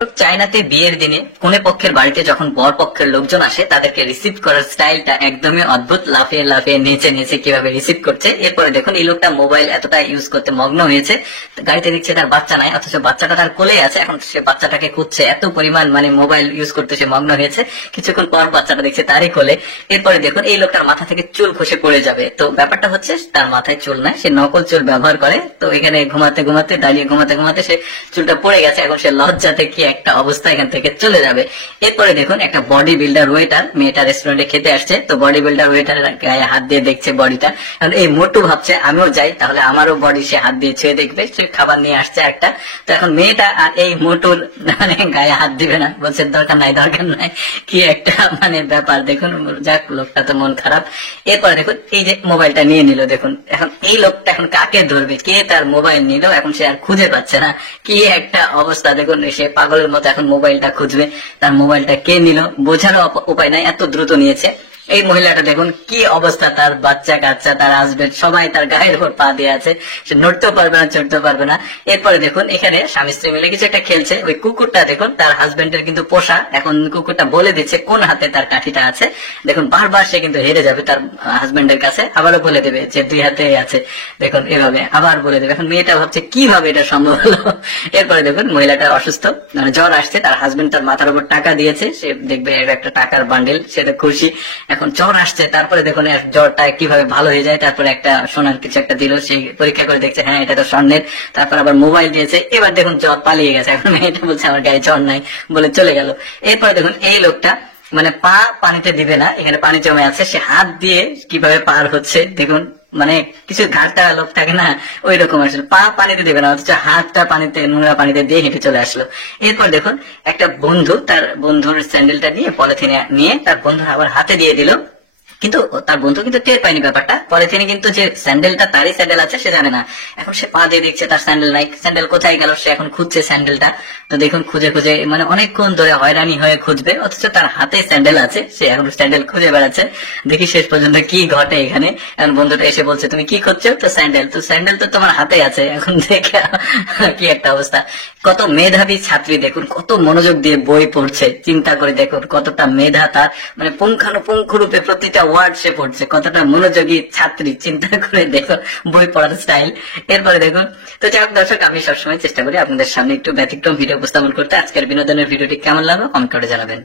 চায়নাতে বিয়ের দিনে কনে পক্ষের বাড়িতে যখন বর পক্ষের লোকজন আসে তাদেরকে রিসিভ করার স্টাইলটা একদমই অদ্ভুত। লাফিয়ে লাফিয়ে নেচে নেচে কিভাবে রিসিভ করছে। এরপরে দেখুন এই লোকটা মোবাইল এতটা ইউজ করতে মগ্ন হয়েছে, গাড়িতে দেখছে তার বাচ্চা নাই, অথচ বাচ্চাটা তার কোলে আছে। এখন সে বাচ্চাটাকে খুঁজছে, এত পরিমাণ মোবাইল ইউজ করতে সে মগ্ন হয়েছে। কিছুক্ষণ পর বাচ্চাটা দেখছে তারই কোলে। এরপরে দেখুন এই লোকটার মাথা থেকে চুল খসে পড়ে যাবে। তো ব্যাপারটা হচ্ছে তার মাথায় চুল নাই, সে নকল চুল ব্যবহার করে। তো এখানে ঘুমাতে ঘুমাতে দাঁড়িয়ে ঘুমাতে ঘুমাতে সে চুলটা পড়ে গেছে। এখন সে লজ্জাতে কি একটা অবস্থা, এখান থেকে চলে যাবে। এরপরে দেখুন একটা বডি বিল্ডার ওয়েটার মেয়েটা রেস্টুরেন্টে খেতে আসছে। তো বডি বিল্ডার ওয়েটার গায়ে হাত দিয়ে দেখছে বডিটা। এই মোটু ভাবছে আমিও যাই, তাহলে আমারও বডি সে হাত দিয়ে ছুঁয়ে দেখবে। সে খাবার নিয়ে আসছে একটা। তো এখন মেয়েটা আর এই মোটুর গায়ে হাত দিবে না, বলছে দরকার নাই দরকার নাই। কি একটা ব্যাপার দেখুন। যাক, লোকটা তো মন খারাপ। এরপরে দেখুন এই যে মোবাইলটা নিয়ে নিল। দেখুন এখন এই লোকটা এখন কাকে ধরবে, কে তার মোবাইল নিল, এখন সে আর খুঁজে পাচ্ছে না। কি একটা অবস্থা দেখুন। সে পাগলের মতো এখন মোবাইলটা খুঁজবে, তার মোবাইলটা কে নিল বোঝারও উপায় নাই, এত দ্রুত নিয়েছে। এই মহিলাটা দেখুন কি অবস্থা, তার বাচ্চা কাচ্চা তার হাজবেন্ড সবাই তার গায়ের উপর পা দিয়ে আছে, সে নড়তেও পারবে না চড়তেও পারবে না। এরপরে দেখুন এখানে স্বামী স্ত্রী মিলে কিছু একটা খেলছে। ওই কুকুরটা দেখুন তার হাজবেন্ডের কিন্তু পোষা। এখন কুকুরটা বলে দিচ্ছে কোন হাতে তার কাঠিটা আছে। দেখুন বারবার সে কিন্তু হেরে যাবে তার হাজবেন্ডের কাছে, আবারও বলে দেবে যে দুই হাতে আছে। দেখুন এভাবে আবার বলে দেবে। এখন মেয়েটা ভাবছে কিভাবে এটা সম্ভব হলো। এরপরে দেখুন মহিলাটা অসুস্থ, জ্বর আসছে, তার হাজবেন্ড তার মাথার উপর টাকা দিয়েছে, সে দেখবে একটা টাকার বান্ডেল, সেটা খুশি। এখন জ্বর আসছে, তারপরে দেখুন জ্বরটা কিভাবে ভালো হয়ে যায়। তারপরে একটা সোনার কিছু একটা দিল, সেই পরীক্ষা করে দেখছে হ্যাঁ এটা তো স্বর্ণের। তারপর আবার মোবাইল দিয়েছে। এবার দেখুন জ্বর পালিয়ে গেছে। এখন মেয়েটা বলছে আমার গায়ে জ্বর নাই বলে চলে গেল। এরপরে দেখুন এই লোকটা পা পানিতে দিবে না, এখানে পানি জমে আছে, সে হাত দিয়ে কিভাবে পার হচ্ছে দেখুন। কিছু ঘাটটা লোক থাকে না, ওই রকম আসলে পা পানিতে দেবে না, অথচ হাতটা পানিতে নোংরা পানিতে দিয়ে হেঁটে চলে আসলো। এরপর দেখুন একটা বন্ধু তার বন্ধুর স্যান্ডেলটা নিয়ে পলিথিনে নিয়ে তার বন্ধুর আবার হাতে দিয়ে দিল। কিন্তু তার বন্ধু কিন্তু টের পায়নি ব্যাপারটা। পলিথিনে কিন্তু যে স্যান্ডেলটা তারই স্যান্ডেল আছে সে জানে না। এখন সে পা দিয়ে দেখছে তার স্যান্ডেল নাই, স্যান্ডেল কোথায় গেল, সে এখন খুঁজছে স্যান্ডেলটা। তো দেখুন খুঁজে খুঁজে অনেকক্ষণ ধরে হয়রানি হয়ে খুঁজবে, অথচ তার হাতে স্যান্ডেল আছে, সে এখন স্যান্ডেল খুঁজে বেড়াচ্ছে। দেখি শেষ পর্যন্ত কি ঘটে এখানে। এখন বন্ধুটা এসে বলছে তুমি কি খুঁজছো, তো স্যান্ডেল, তো স্যান্ডেল তো তোমার হাতে আছে। এখন দেখে কি একটা অবস্থা। কত মেধাবী ছাত্রী দেখুন, কত মনোযোগ দিয়ে বই পড়ছে। চিন্তা করে দেখুন কতটা মেধা তার, পুঙ্খানুপুঙ্খ রূপে প্রতিটা ওয়ার্ড সে পড়ছে। কতটা মনোযোগী ছাত্রী, চিন্তা করে দেখুন বই পড়ার স্টাইল। এরপরে দেখুন। তো যাই হোক দর্শক, আমি সবসময় চেষ্টা করি আপনাদের সামনে একটু ব্যতিক্রম ভিডিও উপস্থাপন করতে। আজকের বিনোদনের ভিডিওটি কেমন লাগলো কমেন্ট করে জানাবেন।